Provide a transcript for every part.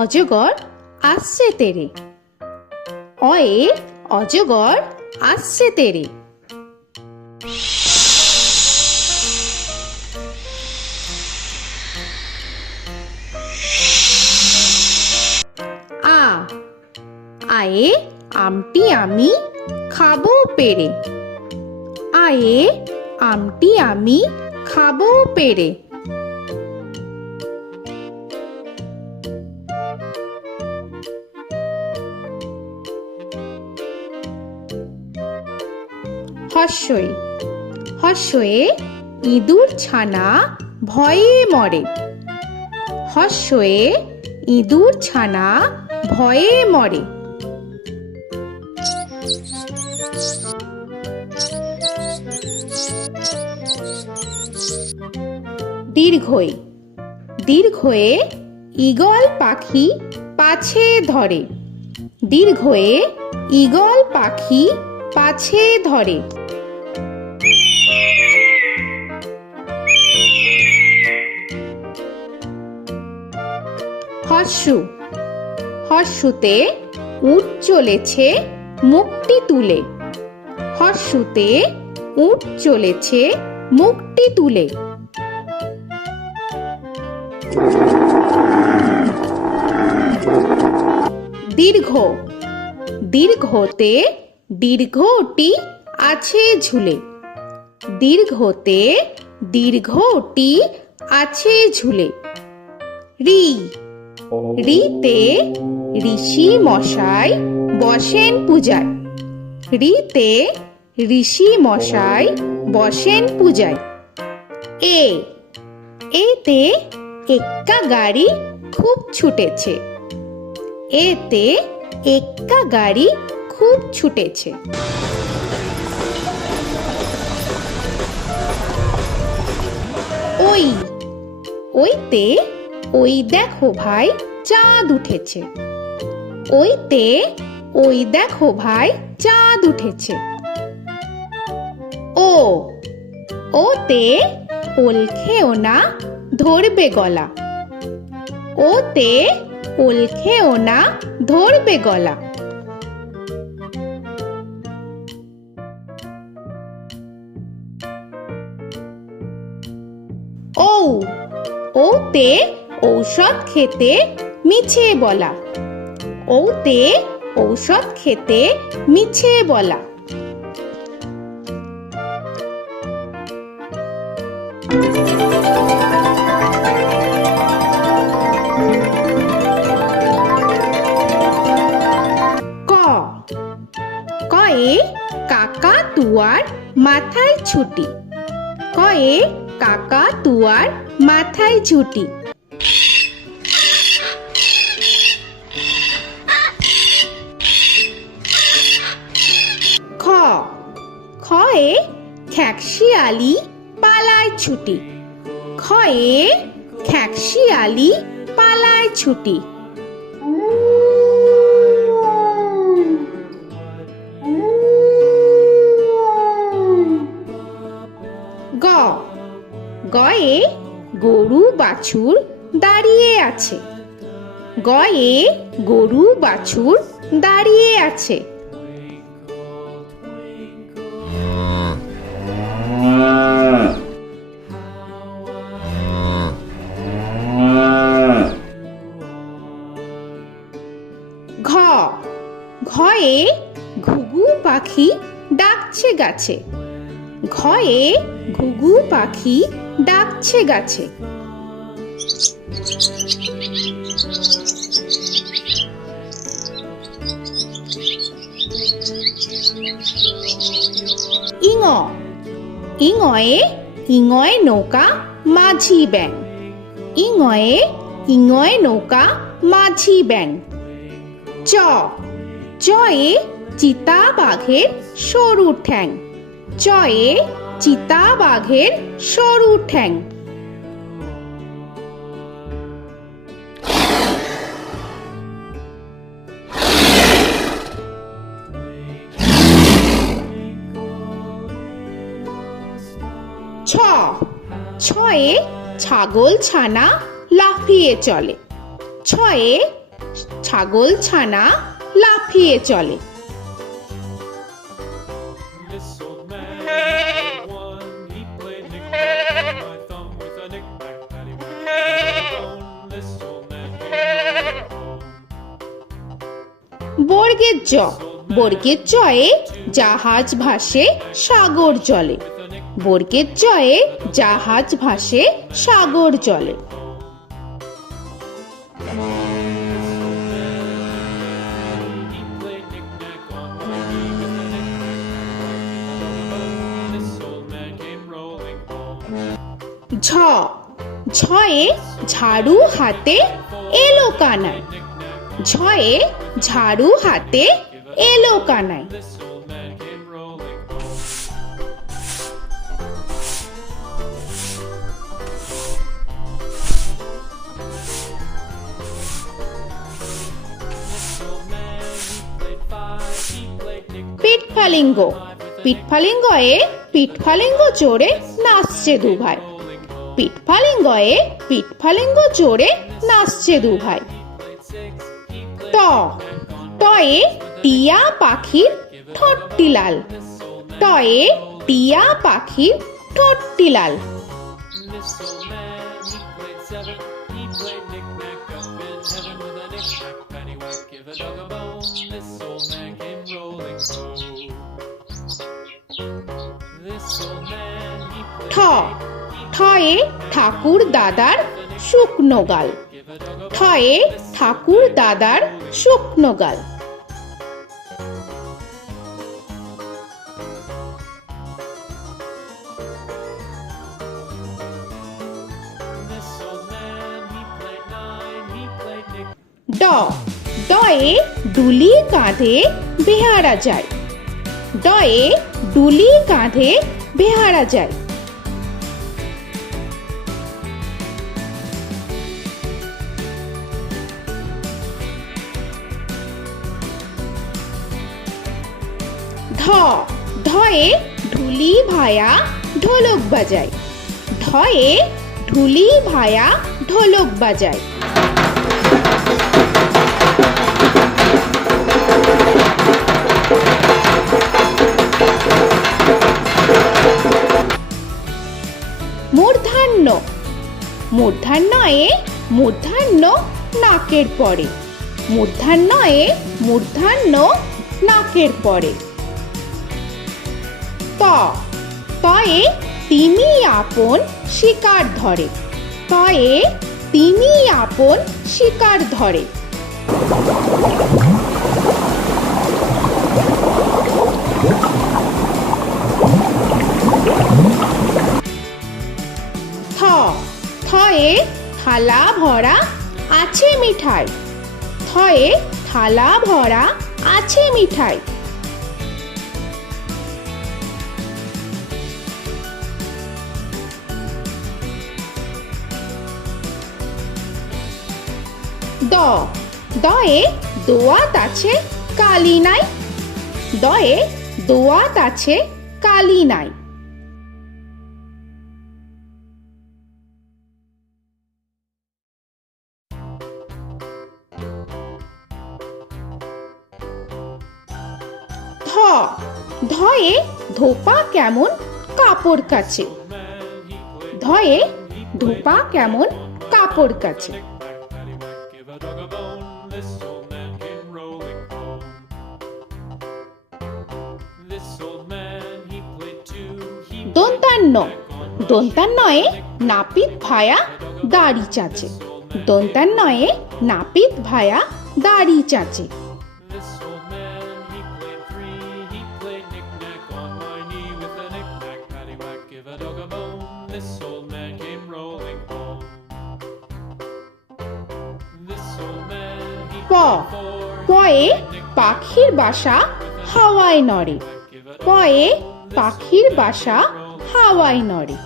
অজগর আসছে তেরে। অয়ে অজগর আসছে তেরে। আ আয়ে আমটি আমি খাবো পেরে। আয়ে আমটি আমি খাবো পেরে। হর্ষই হর্ষয়ে ইঁদুর ছানা ভয়ে মরে। হর্ষয়ে ইঁদুর ছানা ভয়ে মরে। দীর্ঘই দীর্ঘয়ে ঈগল পাখি পাছে ধরে। দীর্ঘয়ে ঈগল পাখি পাছে ধরে। হর্ষু হর্ষুতে উট চলেছে মুখটি তুলে। হর্ষুতে উট চলেছে মুখটি তুলে। দীর্ঘ দীর্ঘতে দীর্ঘটি আছে ঝুলে। দীর্ঘতে দীর্ঘটি আছে ঝুলে। রি রিতে ঋষি মশাই বসেন পূজায়। রিতে ঋষি মশাই বসেন পূজায়। এ এতে এক্কা গাড়ি খুব ছুটেছে। এতে এক্কা গাড়ি খুব ছুটেছে। ওই ওইতে ওই দেখো ভাই চাঁদ উঠেছে। ওইতে ওই দেখো ভাই চাঁদ উঠেছে। ও ওতে ওল খেও না ধরবে গলা। ওতে ওল খেও না ধরবে গলা। ঔ ওতে ঔষধ খেতে মিছে বলা। ওতে ঔষধ খেতে মিছে বলা। ক কয়ে কাকা তুয়ার মাথায় ছুটি। কয়ে কাকা তুয়ার মাথায় ছুটি। খ খয়ে খ্যাকশিয়ালি পালায় ছুটি। খয়ে খ্যাকশিয়ালি পালায় ছুটি। গ গয়ে গরু বাছুর দাঁড়িয়ে আছে। গয়ে গরু বাছুর দাঁড়িয়ে আছে। ঘ ঘয়ে ঘুঘু পাখি ডাকছে গাছে। ঘয়ে ঘুঘু পাখি ডাকছে গাছে। ইঙ ইঙয়ে ইঙয়ে নৌকা মাঝি ব্যাং। ইঙয়ে ইঙয়ে নৌকা মাঝি ব্যাং। চ চয়ে চিতা বাঘের সরু ঠ্যাং। চয়ে চিতা বাঘের সরু ঠ্যাং। ছ ছয়ে ছাগল ছানা লাফিয়ে চলে। ছয়ে ছাগল ছানা লাফিয়ে চলে। This old man had one. He played knick-knack on my thumb with a knick-knack, paddywhack, bone. This old man came rolling home. বর্গের জ, বর্গের জয়ে জাহাজ ভাসে সাগর জলে। বর্গের জয়ে জাহাজ ভাসে সাগর জলে। He played knick-knack on my knee with a knick-knack, bone. This old man came rolling home. ঝ, ঝয়ে ঝাড়ু হাতে এলো কানাই। ঝয়ে ঝাড়ু হাতে এলো Kanai. This old man came rolling home. This old man, he played five. He played knick-knack. পিঠফালিঙ্গ, পিঠফালিঙ্গয়ে পিঠফালিঙ্গ চড়ে নাচছে দু ভাই। পিঠফালিঙ্গয়ে পিঠফালিঙ্গ চড়ে নাচছে দু ভাই। ট, টয়ে টিয়া পাখির ঠোঁটটি লাল। টয়ে টিয়া পাখির ঠোঁটটি লাল। This old man, he played seven. He played knick-knack up in heaven with a knick-knack, paddywhack, give a dog a bone. This old man came rolling home. This old man, he ঠ, played ঠয়ে ঠাকুর দাদার শুকনো গাল। give a dog a ঠয়ে ঠাকুর দাদার শুকনো গাল। This old man, he played nine. He played knick. ড, ডয়ে ডুলি কাঁধে বেহারা যায়। ডয়ে ডুলি কাঁধে বেহারা যায়। ধ, ধয়ে ঢুলি ভায়া ঢোলক বাজায়। ধয়ে ঢুলি ভায়া ঢোলক বাজায়। মূর্ধন্য, মূর্ধন্যয়ে মূর্ধন্য নাকের পরে। মূর্ধন্যয়ে মূর্ধন্য নাকের পরে। ত, তয়ে তিমি আপন শিকার ধরে। তয়ে তিমি আপন শিকার ধরে। থ, থয়ে থালা ভরা আছে মিঠাই। থয়ে থালা ভরা আছে মিঠাই। দ, দয়ে দোয়াত আছে কালি নাই। দয়ে দোয়াত আছে কালি নাই। ধ, ধয়ে ধোপা কেমন কাপড় কাছে। ধয়ে ধোপা কেমন কাপড় কাছে। Paddywhack, give a dog a bone. This old man came rolling home. This old man, he played two. He দন্তান্ন, দন্তান্নয়ে নাপিত ভায়া দাড়ি চাচে। দন্তান্নয়ে নাপিত ভায়া দাড়ি চাচে। This old man, he played three. He played knick-knack on my knee with a knick-knack, paddywhack, give a dog a bone. This old man came rolling home. This old man, he প, played four. পয়ে পাখির বাসা হাওয়ায় নড়ে। পয়ে পাখির বাসা হাওয়ায় নড়ে।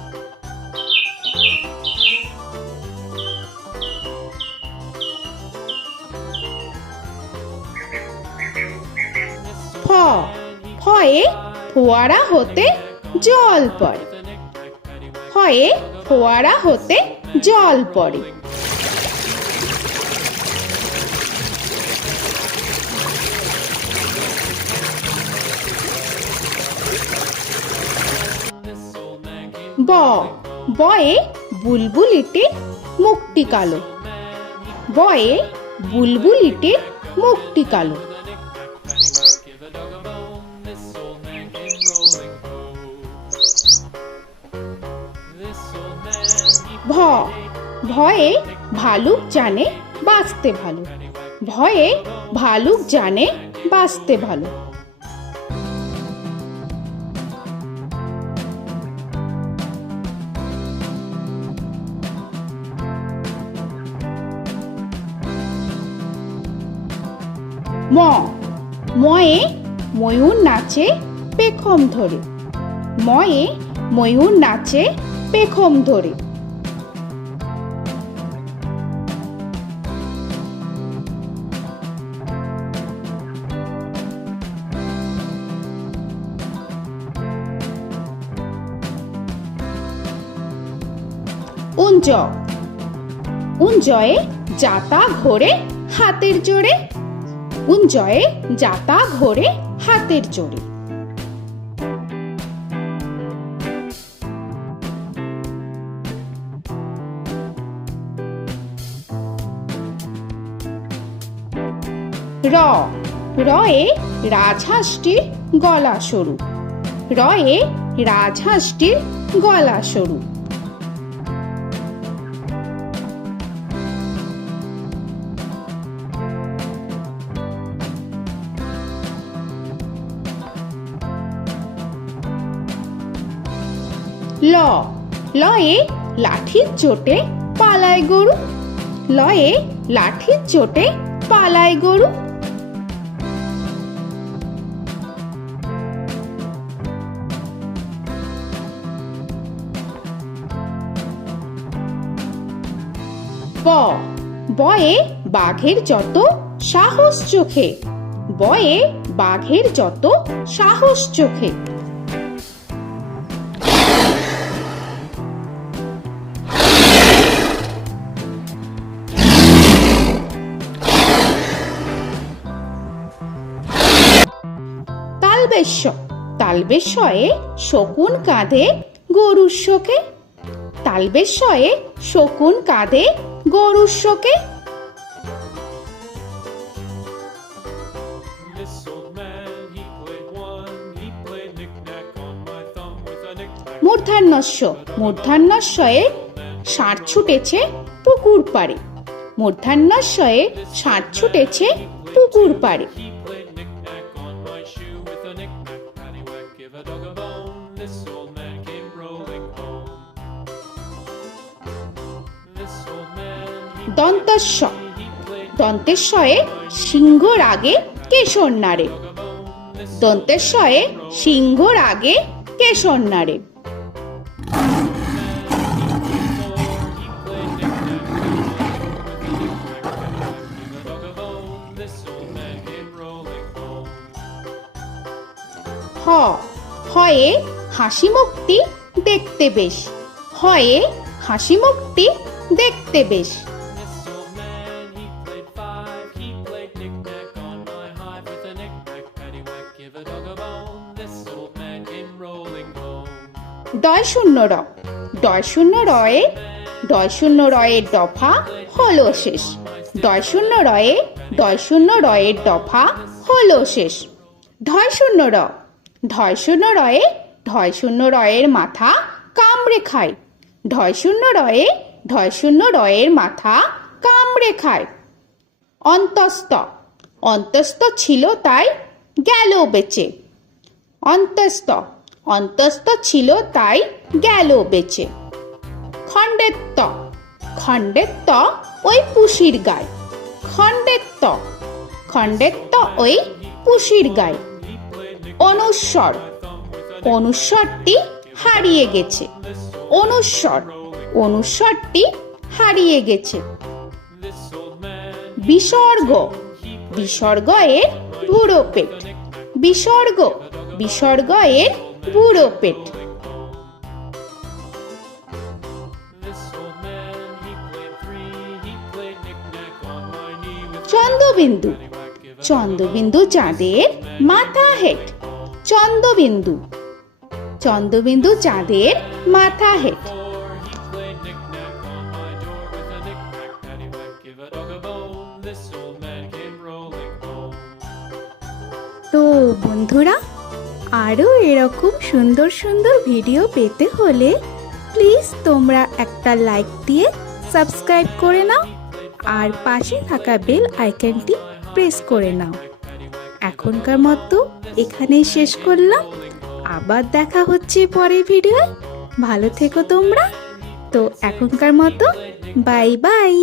ফ, ফয়ে ফোয়ারা হতে জল পড়ে। ফয়ে ফোয়ারা হতে জল পড়ে। ব বয়ে বুলবুলিটির মুখটি কালো। বয়ে বুলবুলিটির মুখটি কালো। Give a dog a bone, this old man came rolling home. This old man, he ভ ভয়ে ভালুক জানে বাঁচতে ভালো। ভয়ে ভালুক জানে বাঁচতে ভালো। ম ময়ে ময়ূর নাচে পেখম ধরে। ময়ে ময়ূর নাচে পেখম ধরে। উঞ্জ উঞ্জয়ে যাতা ঘোরে হাতের জোরে। উঞ্জয়ে যাতা ঘোরে হাতের জোরে। র রয়ে রাজহাঁসটির গলা সরু। রয়ে রাজহাঁসটির গলা সরু। ল লয়ে লাঠির চোটে পালায় গরু। লয়ে লাঠির চোটে পালায় গরু। ব বয়ে বাঘের যত সাহস চোখে। বয়ে বাঘের যত সাহস চোখে। তালবেশ্য তালবেশ্যয়ে শকুন কাঁধে গরুর শোকে। তালবেশ্যয়ে শকুন কাঁধে গরুর শোকে। This old man, he played one, he played knick-knack on my thumb with a knick-knack. মূর্ধন্যস্য মূর্ধন্যস্বয়ে ষাঁড় ছুটেছে পুকুর পাড়ে। মূর্ধন্যস্বয়ে ষাঁড় ছুটেছে পুকুর পাড়ে। He played knick-knack on my shoe with a knick-knack, paddywhack, give a dog a bone. This old man came rolling home. This old man, দন্তস্ব he played দন্তেশ্বয়ে সিংহর আগে কেশর নাড়ে। dog a bone. This দন্তেশ্বয়ে সিংহর আগে কেশর নাড়ে। he played knick-knack on my shoe with a knick-knack, paddywhack, give a dog a bone. This old man came rolling home. হ হয়ে হাসি মুখটি দেখতে বেশ। হয়ে হাসি মুখটি দেখতে বেশ। This old man, he played five, he played knick-knack on my hive with a knick-knack, paddywhack, give a dog a bone. This old man came rolling home. ডয় শূন্য র ডয় শূন্য রয়ে ডয় শূন্য রয়ের দফা হলো শেষ। ডয় শূন্য রয়ে ডয় শূন্য রয়ের দফা হলো শেষ। ঢয় শূন্য র ঢয় শূন্য রয়ে ঢয় শূন্য রয়ের মাথা কামড়ে খায়। ঢয় শূন্য রয়ে ঢয় শূন্য রয়ের মাথা কামড়ে খায়। অন্তস্থ অন্তস্থ ছিল তাই গেল বেঁচে। অন্তস্থ অন্তস্থ ছিল তাই গেল বেঁচে। খণ্ডেত্ব খণ্ডেত্ব ওই পুষির গায়। খণ্ডেত্ব খণ্ডেত্ব ওই পুষির গায়। অনুস্বর অনুস্বরটি হারিয়ে গেছে। অনুস্বর অনুস্বরটি হারিয়ে গেছে। This old man, বিসর্গ বিসর্গ এর বুড়ো পেট। বিসর্গ বিসর্গ এর বুড়ো পেট। this old man, he played three, he played knick-knack on my knee with Chandrabindu paddywhack, give a Chandrabindu চাঁদের মাথা হেট। চন্দ্রবিন্দু চন্দ্রবিন্দু চাঁদের মাথা head. Before he played knick-knack on my door with a knick-knack, paddywhack, give a dog a bone. This old man came rolling home. তো বন্ধুরা, আরও এরকম সুন্দর সুন্দর ভিডিও পেতে হলে প্লিজ তোমরা একটা লাইক দিয়ে সাবস্ক্রাইব করে নাও আর পাশে থাকা বেল আইকনটি প্রেস করে নাও। এখনকার মতো এখানেই শেষ করলাম, আবার দেখা হচ্ছে পরের ভিডিও। ভালো থেকো তোমরা। তো এখনকার মতো বাই বাই।